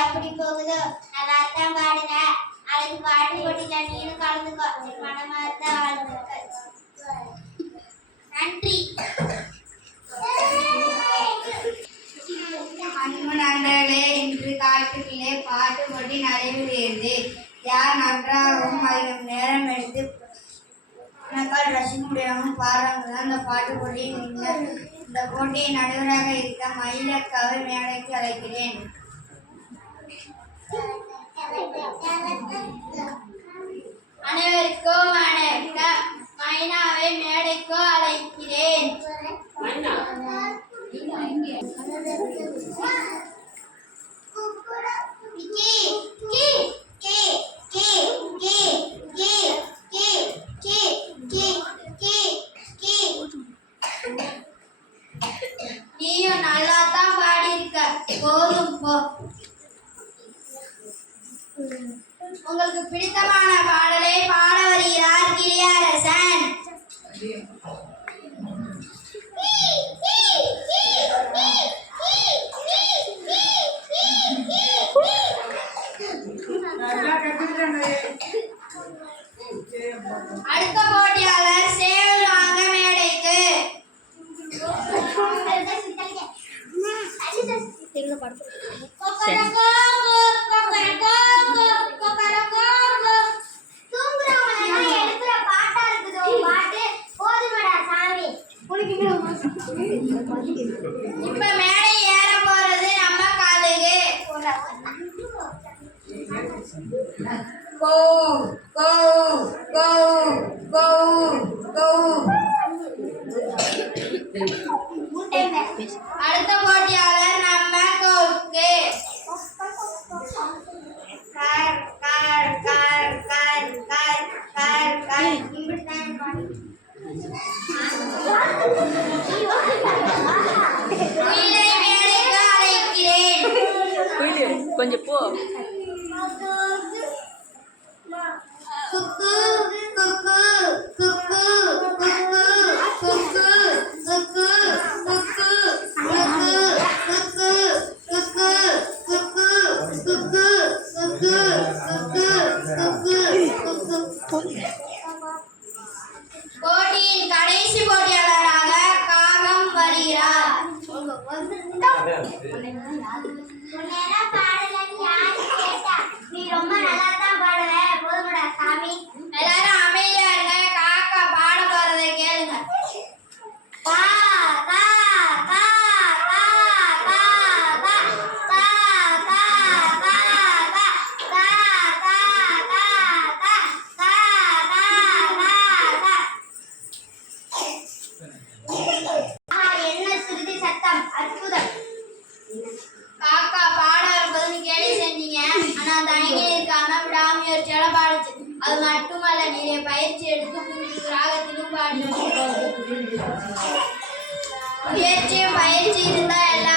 எப்படி போகுதோ. நல்லா தான் பாடுற. நாளைக்கு பாட்டு போட்டில நீயும் கலந்துக்கோ. மனமா தான் வாழ்ந்துக்க நன்றி. அன்பு நண்பர்களே இன்று காட்டுக்கிலே பாட்டு போட்டி நடைபெறுகிறது. யார் நன்றாகவும் அதிகம் நேரம் எடுத்து மக்கள் ரசிக்க முடியாமல் பாடுறாங்க அந்த பாட்டு போட்டியில் இந்த இந்த போட்டியின் நடுவராக இருக்க மயிலக்காவை மேடைக்கு அழைக்கிறேன். அனைவருக்கும் வணக்கம். மைனாவை மேடைக்கு அழைக்கிறேன். நீயும் நல்லா தான் பாடியிருக்க. போதும் போ. உங்களுக்கு பிடித்தமான பாடலை பாட வருகிறார் கிளியாரசன். அடுத்த போட்டியாளர் சேவல் வாங்க மேடைக்கு. இப்ப மேடை ஏற போறது நம்ம காலுக்கு. கோ கோ கோ கோ கோ. கொஞ்சம் போ Good, good, good. பாடலிலே பயிற்சி எடுத்து புரிந்து ராகத்திலும் பாடுகிறோம் முயற்சியும் பயிற்சி இருந்தால் எல்லாம்